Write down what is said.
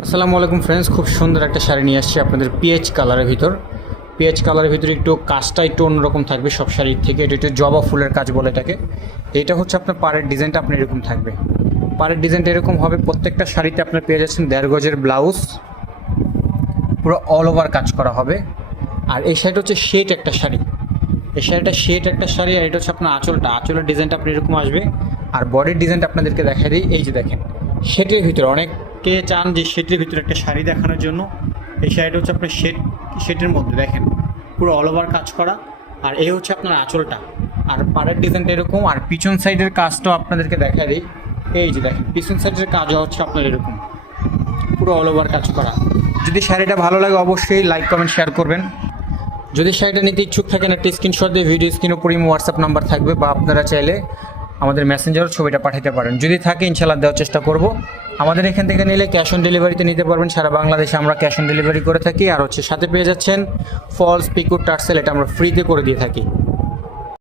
আসসালামু আলাইকুম ফ্রেন্ডস, খুব সুন্দর একটা শাড়ি নিয়ে আসছি আপনাদের পিএইচ কালারের ভিতর। পিএইচ কালারের ভিতরে একটু কাজটা একটু অন্যরকম থাকবে সব শাড়ির থেকে। এটা একটু জবা ফুলের কাজ বলে এটাকে। এটা হচ্ছে আপনার পাড়ের ডিজাইনটা আপনার এরকম থাকবে। পাড়ের ডিজাইনটা এরকম হবে। প্রত্যেকটা শাড়িতে আপনার পেয়ে যাচ্ছেন 1.5 গজের ব্লাউজ, পুরো অল ওভার কাজ করা হবে। আর এই শাড়িটা হচ্ছে শেড একটা শাড়ি। এই শাড়িটা শেড একটা শাড়ি। আর এটা হচ্ছে আপনার আঁচলের ডিজাইনটা আপনি এরকম আসবে। আর বডির ডিজাইনটা আপনাদেরকে দেখাই দিই। এই যে দেখেন, শেডের ভিতরে অনেকে চান যে শেডের ভিতরে একটা শাড়ি দেখানোর জন্য। এই শাড়িটা হচ্ছে আপনার শেডের মধ্যে দেখেন পুরো অল ওভার কাজ করা। আর এই হচ্ছে আপনার আঁচলটা। আর পাড়ের ডিজাইনটা এরকম। আর পিছন সাইডের কাজটাও আপনাদেরকে দেখাই দিই। এই যে দেখেন, পিছন সাইডের কাজও হচ্ছে আপনার এরকম পুরো অল ওভার কাজ করা। যদি শাড়িটা ভালো লাগে অবশ্যই লাইক কমেন্ট শেয়ার করবেন। যদি শাড়িটা নিতে ইচ্ছুক থাকেন একটা স্ক্রিনশট দিয়ে ভিডিও স্ক্রিনের উপর হোয়াটসঅ্যাপ নাম্বার থাকবে, বা আপনারা চাইলে আমাদের মেসেঞ্জারও ছবিটা পাঠাতে পারেন। যদি থাকে ইনশাআল্লাহ দেওয়ার চেষ্টা করব। আমাদের এখান থেকে নিলে ক্যাশ অন ডেলিভারিতে নিতে পারবেন। সারা বাংলাদেশে আমরা ক্যাশ অন ডেলিভারি করে থাকি। আর হচ্ছে সাথে পেয়ে যাচ্ছেন ফলস পিকো টার্সেল, এটা আমরা ফ্রিতে করে দিয়ে থাকি।